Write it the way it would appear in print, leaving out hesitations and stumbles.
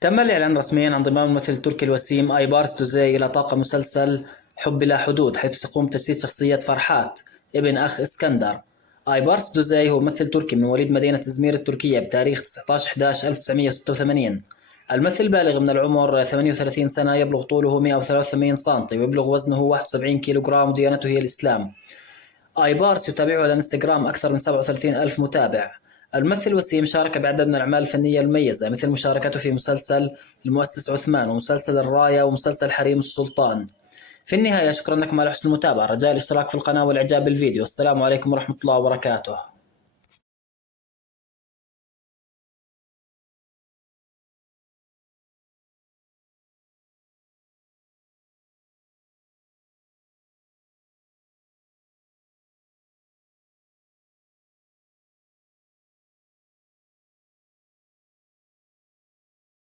تم الإعلان رسميا عن انضمام الممثل التركي الوسيم آيبارس دوزي إلى طاقم مسلسل حب بلا حدود، حيث سيقوم بتجسيد شخصية فرحات ابن أخ إسكندر. آيبارس دوزي هو ممثل تركي من مواليد مدينة إزمير التركية بتاريخ 19/11/1986. الممثل بالغ من العمر 38 سنة، يبلغ طوله 183 سنتي، ويبلغ وزنه 71 كيلوغرام، وديانته هي الإسلام. آيبارس يتابعه على الانستغرام أكثر من 37 ألف متابع. الممثل وسيم شارك بعدد من الأعمال الفنية المميزة، مثل مشاركته في مسلسل المؤسس عثمان، ومسلسل الراية، ومسلسل حريم السلطان. في النهاية، شكرا لكم على حسن المتابعة، رجاء الاشتراك في القناة والإعجاب بالفيديو. السلام عليكم ورحمة الله وبركاته.